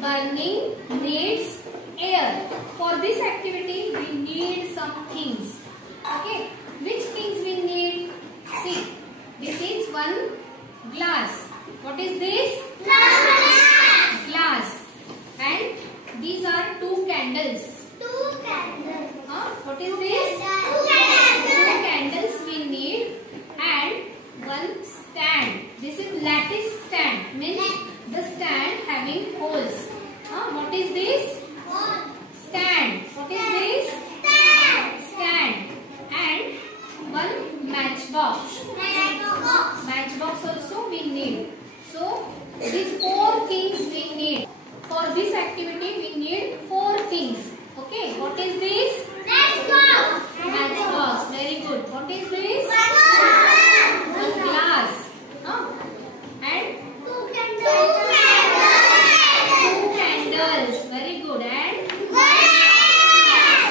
burning needs air. For this activity we need some things. Okay, which things we need? See, this is one glass. What is this? Glass. And these are two candles. What is this? Two candles we need and one stand. This is lattice stand, means the stand having holes. What is this? Stand. What is this? Stand. And one matchbox. Matchbox also we need. So these four things we need. For this activity we need four things. Okay, what is this? Matchbox. Very good. What is this? One glass. And two candles. Very good. And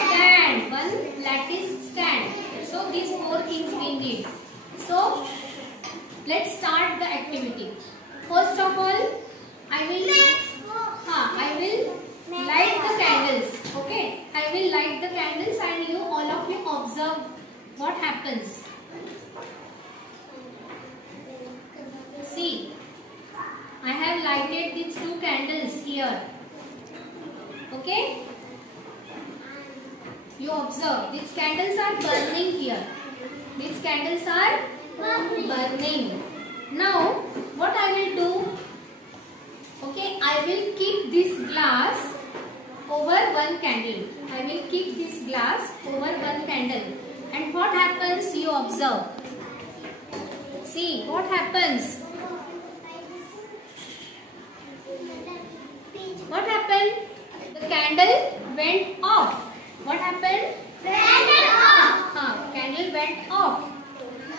stand. One lattice stand. So these four things we need. So let's start the activity. First of all, I will light the candles. Okay, I will light the candles and you all of you observe what happens. See, I have lighted these two candles here. Okay, you observe these candles are burning here. These candles are burning. Now what I will do? Okay, I will keep this glass over one candle. I will keep this glass over one candle. And what happens? You observe. See, what happens? What happened? The candle went off. What happened? Candle went off.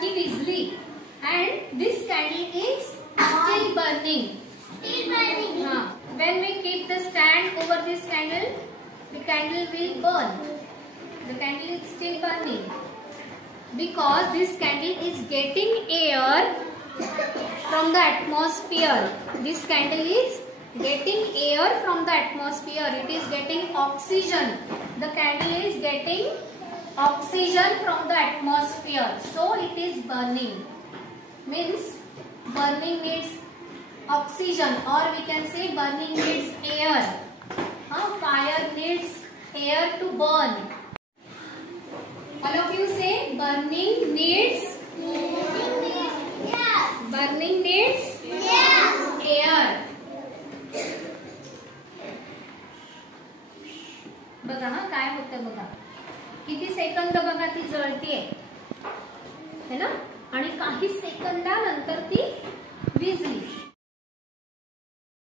Keep easily. And this candle is still burning. When we keep the stand over this candle, the candle will burn. The candle is still burning because this candle is getting air from the atmosphere. This candle is getting air from the atmosphere. It is getting oxygen. The candle is getting oxygen from the atmosphere. So it is burning. Means burning needs oxygen, or we can say burning needs air. Fire needs air to burn. All of you say burning needs air. बघा काय होतं बघा. किती second बघा ती जळतीये है ना, आणि काही सेकंदानंतर ती विझली.